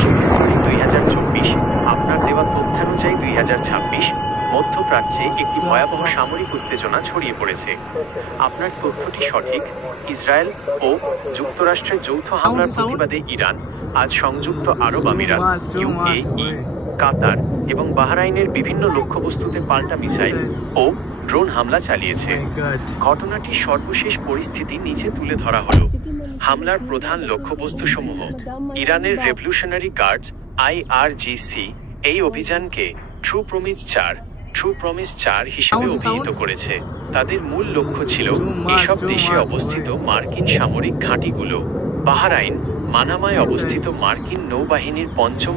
ফেব্রুয়ারি 2024, আপনার দেওয়া তথ্যানুযায়ী 2026 মধ্যপ্রাচ্যে একটি ভয়াবহ সামরিক উত্তেজনা ছড়িয়ে পড়েছে। আপনার তথ্যটি সঠিক। ইসরায়েল ও যুক্তরাষ্ট্রের যৌথ হামলার প্রতিবাদে ইরান আজ সংযুক্ত আরব আমিরাত, ইউএই, কাতার এবং বাহরাইনের বিভিন্ন লক্ষ্যবস্তুতে পাল্টা মিসাইল ও ড্রোন হামলা চালিয়েছে। ঘটনাটি সর্বশেষ পরিস্থিতি নিচে তুলে ধরা হলো। হামলার প্রধান লক্ষ্যবস্তুসমূহ: ইরানের রেভলিউশনারি গার্ডস আইআরজিসি এই অভিযানকে ট্রু প্রমিস 4 হিসেবে অভিহিত করেছে। তাদের মূল লক্ষ্য ছিল এসব দেশে অবস্থিত মার্কিন সামরিক ঘাঁটিগুলো। বাহরাইন, মানামায় অবস্থিত মার্কিন নৌবাহিনীর পঞ্চম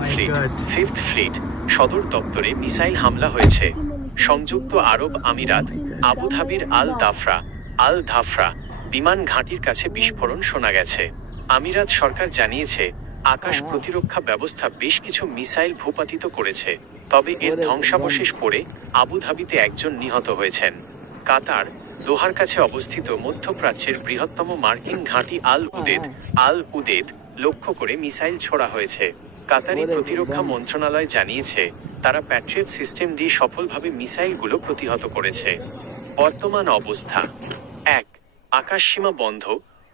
ফিফথ ফ্লিট সদর দপ্তরে মিসাইল হামলা হয়েছে। সংযুক্ত আরব আমিরাত, আবুধাবির আল ধাফরা বিমান ঘাঁটির কাছে বিস্ফোরণ শোনা গেছে। আমিরাত সরকার জানিয়েছে আকাশ প্রতিরক্ষা ব্যবস্থা বেশ কিছু মিসাইল ভূপাতিত করেছে, তবে এর ধ্বংসাবশেষ পড়ে আবুধাবিতে একজন নিহত হয়েছেন। কাতার, দোহার কাছে অবস্থিত মধ্যপ্রাচ্যের বৃহত্তম মার্কিন ঘাঁটি আল উদেদ লক্ষ্য করে মিসাইল ছোড়া হয়েছে। কাতারি প্রতিরক্ষা মন্ত্রণালয় জানিয়েছে তারা প্যাট্রিয়ট সিস্টেম দিয়ে সফলভাবে মিসাইলগুলো প্রতিহত করেছে। বর্তমান অবস্থা: 1. আকাশসীমা বন্ধ।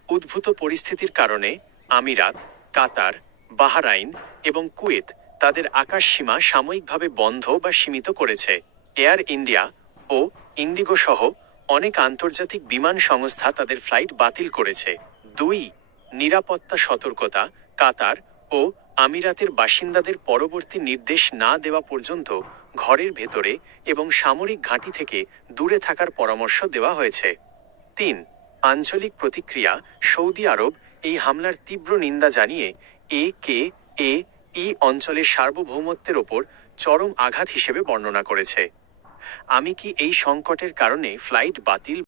উদ্ভূত পরিস্থিতির কারণে আমিরাত, কাতার, বাহরাইন এবং কুয়েত তাদের আকাশসীমা সাময়িকভাবে বন্ধ বা সীমিত করেছে। এয়ার ইন্ডিয়া ও ইন্ডিগো সহ অনেক আন্তর্জাতিক বিমান সংস্থা তাদের ফ্লাইট বাতিল করেছে। 2. নিরাপত্তা সতর্কতা। কাতার ও আমিরাতের বাসিন্দাদের পরবর্তী নির্দেশ না দেওয়া পর্যন্ত ঘরের ভেতরে এবং সামরিক ঘাঁটি থেকে দূরে থাকার পরামর্শ দেওয়া হয়েছে। 3. আঞ্চলিক প্রতিক্রিয়া। সৌদি আরব এই হামলার তীব্র নিন্দা জানিয়ে এই অঞ্চলের সার্বভৌমত্বের ওপর চরম আঘাত হিসেবে বর্ণনা করেছে। আমি কি এই সংকটের কারণে ফ্লাইট বাতিল